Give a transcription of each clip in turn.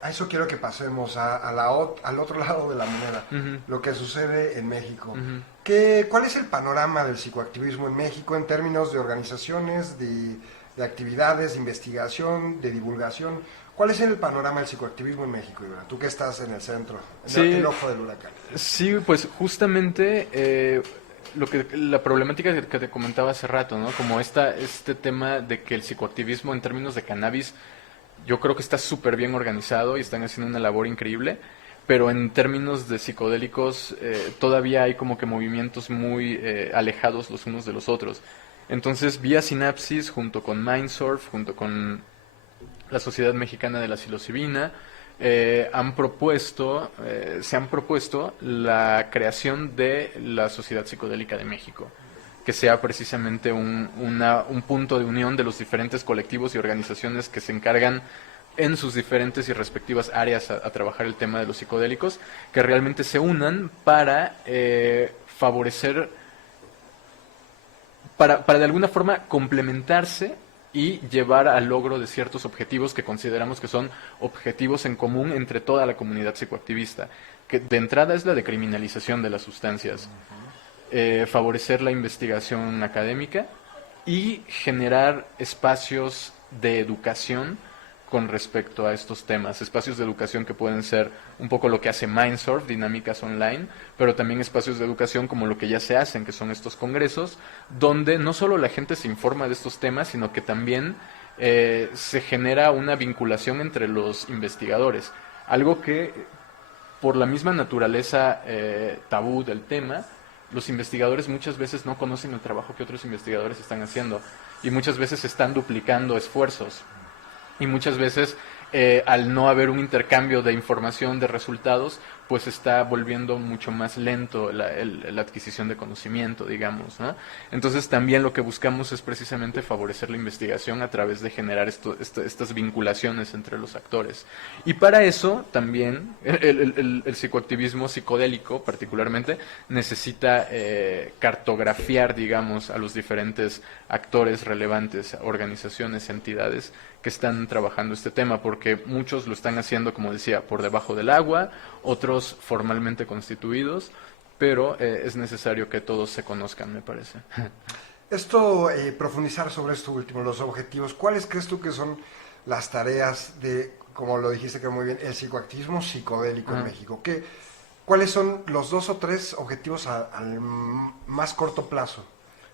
A eso quiero que pasemos, al otro lado de la moneda, Ujú, lo que sucede en México. ujú. ¿Cuál es el panorama del psicoactivismo en México en términos de organizaciones, de actividades, de investigación, de divulgación? ¿Cuál es el panorama del psicoactivismo en México, Ibra? Tú que estás en el centro, en el Sí, ojo del huracán. sí, pues justamente la problemática que te comentaba hace rato, ¿no? Como este tema de que el psicoactivismo en términos de cannabis, yo creo que está súper bien organizado y están haciendo una labor increíble, pero en términos de psicodélicos todavía hay como que movimientos muy alejados los unos de los otros. Entonces, vía Sinapsis, junto con Mindsurf, junto con la Sociedad Mexicana de la Psilocibina, se han propuesto la creación de la Sociedad Psicodélica de México, que sea precisamente un punto de unión de los diferentes colectivos y organizaciones que se encargan en sus diferentes y respectivas áreas a trabajar el tema de los psicodélicos, que realmente se unan para favorecer, para de alguna forma complementarse y llevar al logro de ciertos objetivos que consideramos que son objetivos en común entre toda la comunidad psicoactivista, que de entrada es la decriminalización de las sustancias, favorecer la investigación académica y generar espacios de educación con respecto a estos temas, espacios de educación que pueden ser un poco lo que hace Mindsurf, dinámicas online, pero también espacios de educación como lo que ya se hacen, que son estos congresos, donde no solo la gente se informa de estos temas, sino que también se genera una vinculación entre los investigadores, algo que por la misma naturaleza tabú del tema, los investigadores muchas veces no conocen el trabajo que otros investigadores están haciendo y muchas veces están duplicando esfuerzos y muchas veces al no haber un intercambio de información, de resultados, pues está volviendo mucho más lento la adquisición de conocimiento, digamos, ¿no? Entonces también lo que buscamos es precisamente favorecer la investigación a través de generar estas vinculaciones entre los actores. Y para eso también el psicoactivismo psicodélico particularmente necesita cartografiar, digamos, a los diferentes actores relevantes, organizaciones, entidades que están trabajando este tema, porque muchos lo están haciendo, como decía, por debajo del agua, otros formalmente constituidos, pero es necesario que todos se conozcan, me parece. Profundizar sobre esto último, los objetivos, ¿cuáles crees tú que son las tareas de, como lo dijiste que muy bien, el psicoactivismo psicodélico en Ajá. México? ¿Cuáles son los dos o tres objetivos al más corto plazo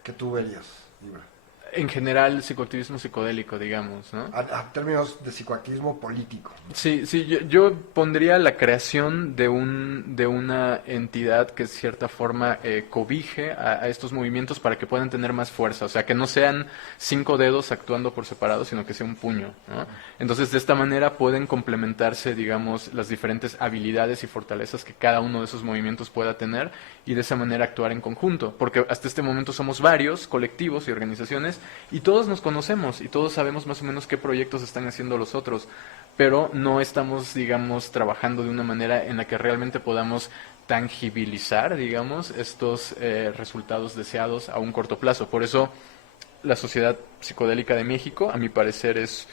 que tú verías, Ibra? En general, psicoactivismo psicodélico, digamos, ¿no? A términos de psicoactivismo político. Sí, sí, yo pondría la creación de una entidad que de cierta forma cobije a estos movimientos para que puedan tener más fuerza, o sea, que no sean 5 dedos actuando por separado, sino que sea un puño, ¿no? Entonces, de esta manera pueden complementarse, digamos, las diferentes habilidades y fortalezas que cada uno de esos movimientos pueda tener y de esa manera actuar en conjunto, porque hasta este momento somos varios colectivos y organizaciones y todos nos conocemos y todos sabemos más o menos qué proyectos están haciendo los otros, pero no estamos, digamos, trabajando de una manera en la que realmente podamos tangibilizar, digamos, estos resultados deseados a un corto plazo. Por eso, la Sociedad Psicodélica de México, a mi parecer, es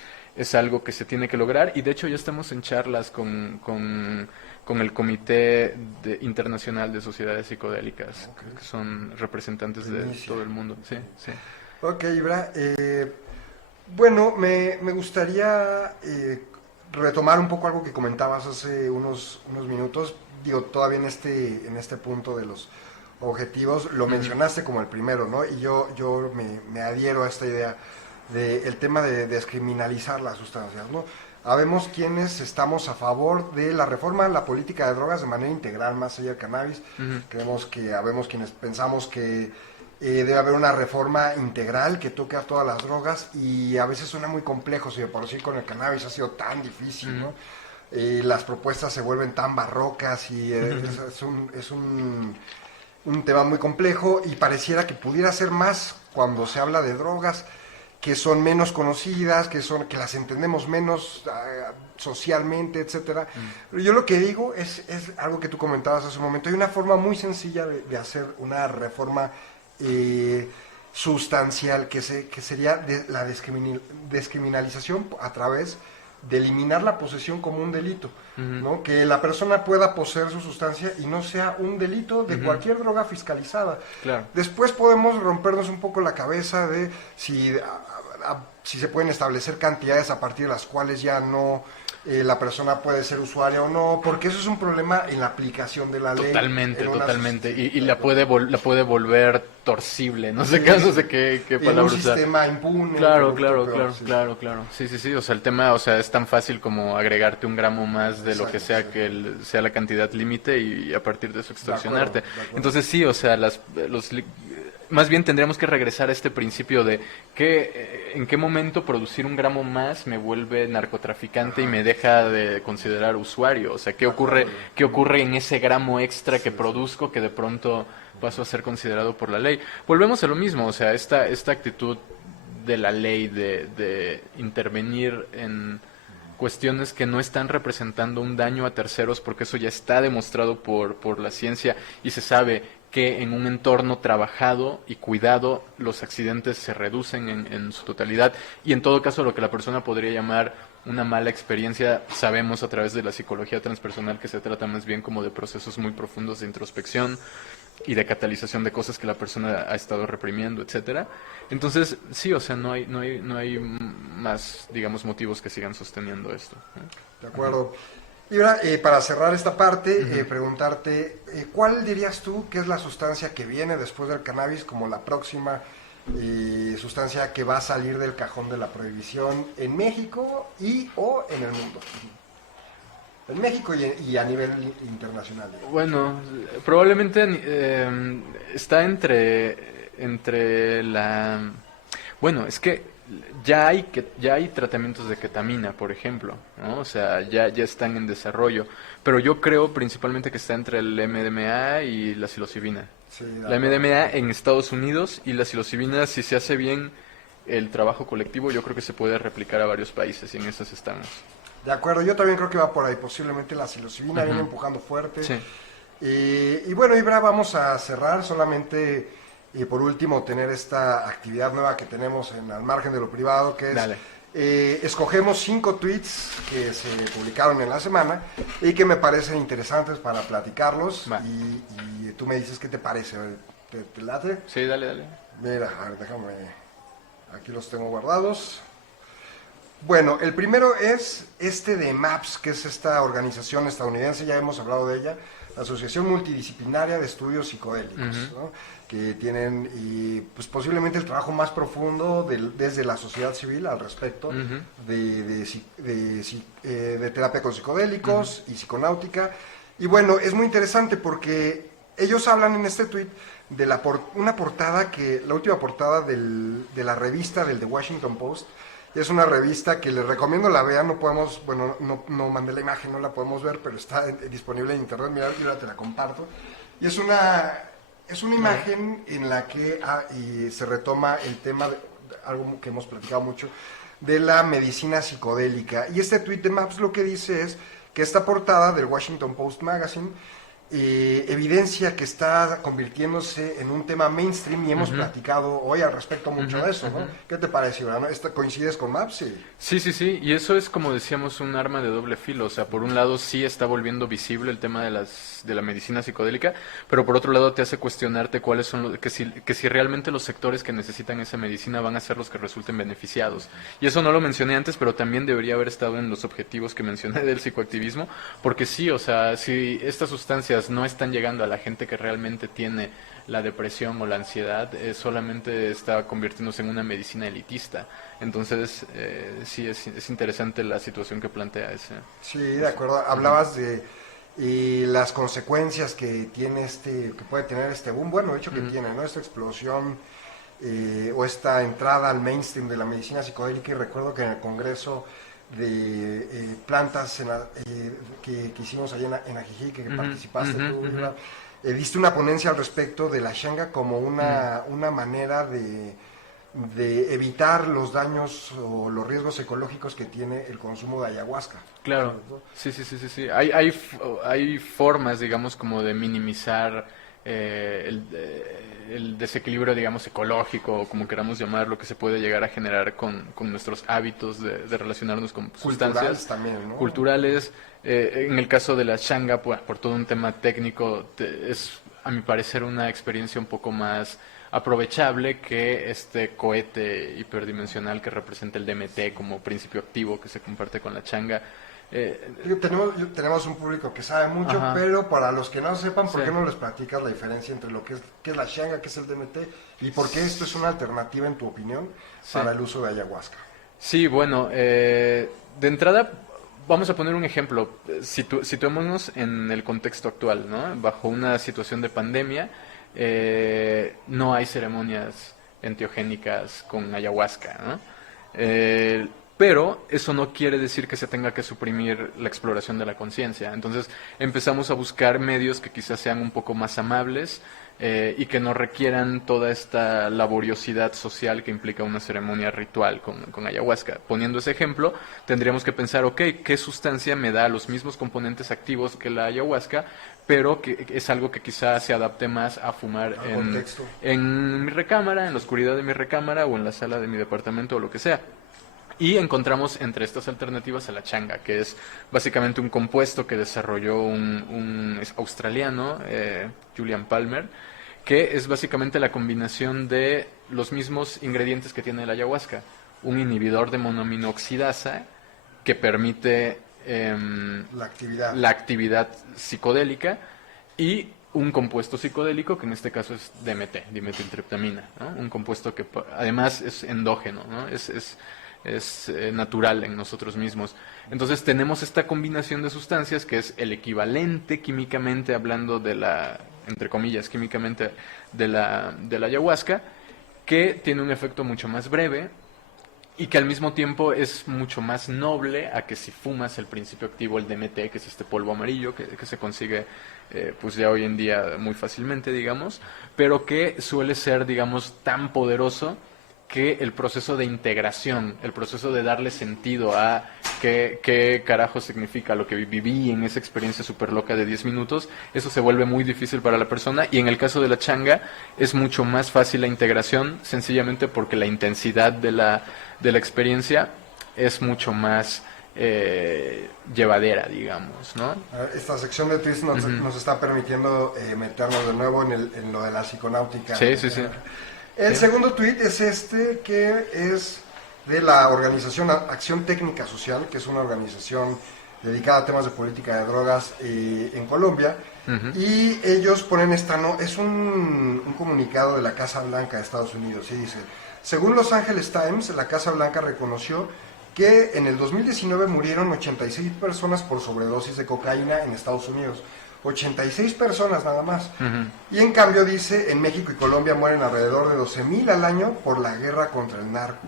algo que se tiene que lograr y de hecho ya estamos en charlas con el Comité Internacional de Sociedades Psicodélicas, Okay. que son representantes de Primicia. todo el mundo. Sí, sí. Ok, Ibra. Bueno, me gustaría retomar un poco algo que comentabas hace unos minutos. Digo, todavía en este punto de los objetivos, lo Ujú, mencionaste como el primero, ¿no? Y yo me adhiero a esta idea del tema de descriminalizar las sustancias, ¿no? Habemos quienes estamos a favor de la reforma a la política de drogas de manera integral, más allá del cannabis. ujú, Creemos que habemos quienes pensamos que debe haber una reforma integral que toque a todas las drogas y a veces suena muy complejo, si de por sí con el cannabis ha sido tan difícil, ujú, ¿no? Las propuestas se vuelven tan barrocas y ujú, un tema muy complejo y pareciera que pudiera ser más cuando se habla de drogas que son menos conocidas, que las entendemos menos socialmente, etcétera. ujú. Pero yo lo que digo es algo que tú comentabas hace un momento. Hay una forma muy sencilla de hacer una reforma eh, sustancial que sería la descriminalización a través de eliminar la posesión como un delito, Ujú. ¿no? Que la persona pueda poseer su sustancia y no sea un delito de Ujú. cualquier droga fiscalizada. Claro. Después podemos rompernos un poco la cabeza de si se pueden establecer cantidades a partir de las cuales ya no la persona puede ser usuaria o no, porque eso es un problema en la aplicación de la ley. Totalmente, en una totalmente. sociedad. Y la puede la puede volver torcible. No sé, Sí, no sí. sé qué En palabra un usar. sistema impune. Claro, corrupto, claro, peor, claro, sí. claro, claro. Sí, sí, sí. O sea, el tema, o sea, es tan fácil como agregarte un gramo más de lo que Exacto, sea exacto. que sea la cantidad límite y a partir de eso extorsionarte. De acuerdo. Entonces sí, o sea, más bien tendríamos que regresar a este principio de en qué momento producir un gramo más me vuelve narcotraficante y me deja de considerar usuario. O sea, qué ocurre en ese gramo extra que produzco que de pronto paso a ser considerado por la ley. Volvemos a lo mismo, o sea, esta actitud de la ley de intervenir en cuestiones que no están representando un daño a terceros, porque eso ya está demostrado por la ciencia y se sabe que en un entorno trabajado y cuidado los accidentes se reducen en su totalidad y en todo caso lo que la persona podría llamar una mala experiencia, sabemos a través de la psicología transpersonal que se trata más bien como de procesos muy profundos de introspección y de catalización de cosas que la persona ha estado reprimiendo, etcétera. Entonces, sí, o sea, no hay más, digamos, motivos que sigan sosteniendo esto, ¿no? De acuerdo. Y ahora, para cerrar esta parte, Ujú. preguntarte, ¿cuál dirías tú que es la sustancia que viene después del cannabis como la próxima sustancia que va a salir del cajón de la prohibición en México y o en el mundo? En México y a nivel internacional. Bueno, probablemente está entre la... Bueno, es que ya hay tratamientos de ketamina, por ejemplo, ¿no? O sea, ya están en desarrollo, pero yo creo principalmente que está entre el MDMA y la psilocibina. Sí, de La acuerdo. MDMA en Estados Unidos y la psilocibina, si se hace bien el trabajo colectivo, yo creo que se puede replicar a varios países y en esas estamos. De acuerdo, yo también creo que va por ahí. Posiblemente la psilocibina viene Ujú. empujando fuerte. Sí, Y bueno, Ibra, vamos a cerrar solamente y por último tener esta actividad nueva que tenemos al margen de lo privado, que es dale. escogemos 5 tweets que se publicaron en la semana y que me parecen interesantes para platicarlos Va. y tú me dices qué te parece. ¿Te late? Sí, dale, dale. Mira, a ver, déjame, aquí los tengo guardados. Bueno, el primero es este de MAPS, que es esta organización estadounidense, ya hemos hablado de ella, la Asociación Multidisciplinaria de Estudios Psicodélicos, Ujú. ¿no? Que tienen y pues posiblemente el trabajo más profundo desde la sociedad civil al respecto Ujú. de terapia con psicodélicos y psiconáutica. Y bueno, es muy interesante porque ellos hablan en este tweet de una portada la última portada de la revista del The Washington Post. Es una revista que les recomiendo la vean, no podemos, bueno, no mandé la imagen, no la podemos ver, pero está disponible en internet, mira, yo te la comparto. Y es una imagen en la que y se retoma el tema, algo que hemos platicado mucho, de la medicina psicodélica. Y este tweet de Maps lo que dice es que esta portada del Washington Post Magazine evidencia que está convirtiéndose en un tema mainstream y hemos Ujú. platicado hoy al respecto mucho Ujú, de eso, ¿no? ujú. ¿Qué te parece, Iván? ¿Coincides con Maps? Sí. Sí, sí, sí, y eso es como decíamos un arma de doble filo, o sea, por un lado sí está volviendo visible el tema de la medicina psicodélica, pero por otro lado te hace cuestionarte cuáles son que si realmente los sectores que necesitan esa medicina van a ser los que resulten beneficiados. Y eso no lo mencioné antes, pero también debería haber estado en los objetivos que mencioné del psicoactivismo, porque sí, o sea, si estas sustancias no están llegando a la gente que realmente tiene la depresión o la ansiedad, solamente está convirtiéndose en una medicina elitista. Entonces, sí, es interesante la situación que plantea ese. Sí, de acuerdo. Hablabas de las consecuencias que tiene que puede tener este boom, bueno, de hecho que Ujú. tiene, ¿no? Esta explosión o esta entrada al mainstream de la medicina psicodélica y recuerdo que en el Congreso de plantas que hicimos allá en Ajijic, que Ujú, participaste ujú, tú, ujú. Iván, diste una ponencia al respecto de la shanga como una manera de evitar los daños o los riesgos ecológicos que tiene el consumo de ayahuasca. Claro, ¿Cierto? sí, sí, sí, sí, sí. Hay formas, digamos, como de minimizar el desequilibrio, digamos, ecológico, o como queramos llamarlo, que se puede llegar a generar con nuestros hábitos de relacionarnos con sustancias también, ¿no? culturales. En el caso de la changa, pues, por todo un tema técnico, es, a mi parecer, una experiencia un poco más aprovechable que este cohete hiperdimensional que representa el DMT como principio activo que se comparte con la changa. Tenemos un público que sabe mucho, Ajá. pero para los que no sepan, ¿por Sí. qué no les platicas la diferencia entre lo que es la shanga, que es el DMT, y por qué esto es una alternativa, en tu opinión, Sí. para el uso de ayahuasca? Sí, bueno, de entrada vamos a poner un ejemplo. Situémonos en el contexto actual, ¿no? Bajo una situación de pandemia, no hay ceremonias enteogénicas con ayahuasca, ¿no? Pero eso no quiere decir que se tenga que suprimir la exploración de la conciencia. Entonces empezamos a buscar medios que quizás sean un poco más amables, y que no requieran toda esta laboriosidad social que implica una ceremonia ritual con ayahuasca. Poniendo ese ejemplo, tendríamos que pensar, ok, ¿qué sustancia me da los mismos componentes activos que la ayahuasca, pero que es algo que quizás se adapte más a fumar en mi recámara, en la oscuridad de mi recámara o en la sala de mi departamento o lo que sea? Y encontramos entre estas alternativas a la changa, que es básicamente un compuesto que desarrolló un australiano, Julian Palmer, que es básicamente la combinación de los mismos ingredientes que tiene la ayahuasca. Un inhibidor de monoaminoxidasa que permite la actividad psicodélica, y un compuesto psicodélico que en este caso es DMT, dimetiltriptamina, ¿no? Un compuesto que además es endógeno, ¿no? Es natural en nosotros mismos. Entonces tenemos esta combinación de sustancias que es el equivalente químicamente hablando de la, entre comillas, químicamente de la ayahuasca, que tiene un efecto mucho más breve y que al mismo tiempo es mucho más noble a que si fumas el principio activo, el DMT, que es este polvo amarillo que se consigue pues ya hoy en día muy fácilmente, digamos, pero que suele ser, digamos, tan poderoso que el proceso de integración, el proceso de darle sentido a qué carajo significa lo que viví en esa experiencia súper loca de 10 minutos, eso se vuelve muy difícil para la persona, y en el caso de la changa es mucho más fácil la integración, sencillamente porque la intensidad de la experiencia es mucho más llevadera, digamos, ¿no? Esta sección de tweets nos está permitiendo meternos de nuevo en lo de la psiconáutica. Sí. El segundo tweet es este, que es de la organización Acción Técnica Social, que es una organización dedicada a temas de política de drogas en Colombia. Y ellos ponen es un comunicado de la Casa Blanca de Estados Unidos, y dice: según Los Angeles Times, la Casa Blanca reconoció que en el 2019 murieron 86 personas por sobredosis de cocaína en Estados Unidos. 86 personas nada más. Y en cambio, dice, en México y Colombia mueren alrededor de 12,000 al año por la guerra contra el narco.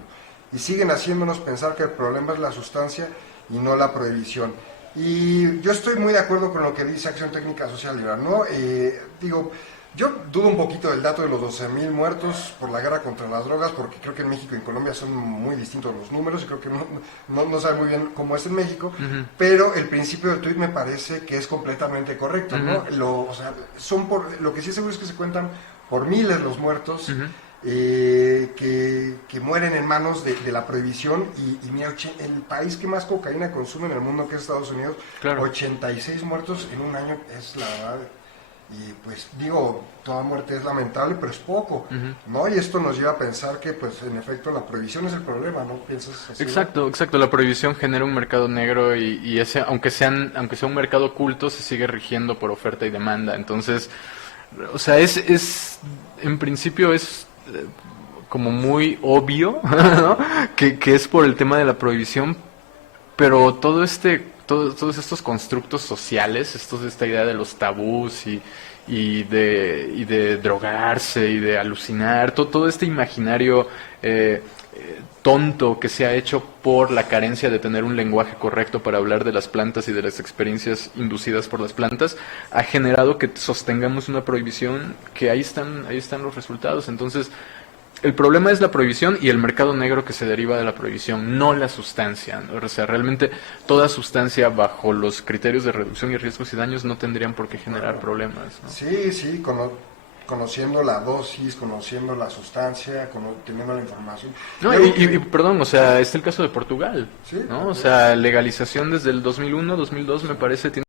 Y siguen haciéndonos pensar que el problema es la sustancia y no la prohibición. Y yo estoy muy de acuerdo con lo que dice Acción Técnica Social, ¿no? Yo dudo un poquito del dato de los 12,000 muertos por la guerra contra las drogas, porque creo que en México y en Colombia son muy distintos los números, y creo que no sabe muy bien cómo es en México, pero el principio del tuit me parece que es completamente correcto, ¿no? Lo que sí es seguro es que se cuentan por miles los muertos que mueren en manos de la prohibición, y mira, el país que más cocaína consume en el mundo, que es Estados Unidos, claro. 86 muertos en un año es la verdad. Y pues digo, toda muerte es lamentable, pero es poco, ¿no? Y esto nos lleva a pensar que, pues, en efecto, la prohibición es el problema, ¿no? ¿Piensas así? Exacto. La prohibición genera un mercado negro, y ese, aunque sea un mercado oculto, se sigue rigiendo por oferta y demanda. Entonces, o sea, en principio es como muy obvio, ¿no? que es por el tema de la prohibición, pero todos estos constructos sociales, esta idea de los tabús y de drogarse y de alucinar, todo este imaginario tonto que se ha hecho por la carencia de tener un lenguaje correcto para hablar de las plantas y de las experiencias inducidas por las plantas, ha generado que sostengamos una prohibición que ahí están los resultados. Entonces, El problema es la prohibición y el mercado negro que se deriva de la prohibición, no la sustancia, ¿no? O sea, realmente toda sustancia bajo los criterios de reducción y riesgos y daños no tendrían por qué generar problemas, ¿no? Sí, sí, conociendo la dosis, conociendo la sustancia, teniendo la información. No, y perdón, o sea, es el caso de Portugal, Sí, ¿no? O sea, legalización desde el 2001, 2002 me parece, tiene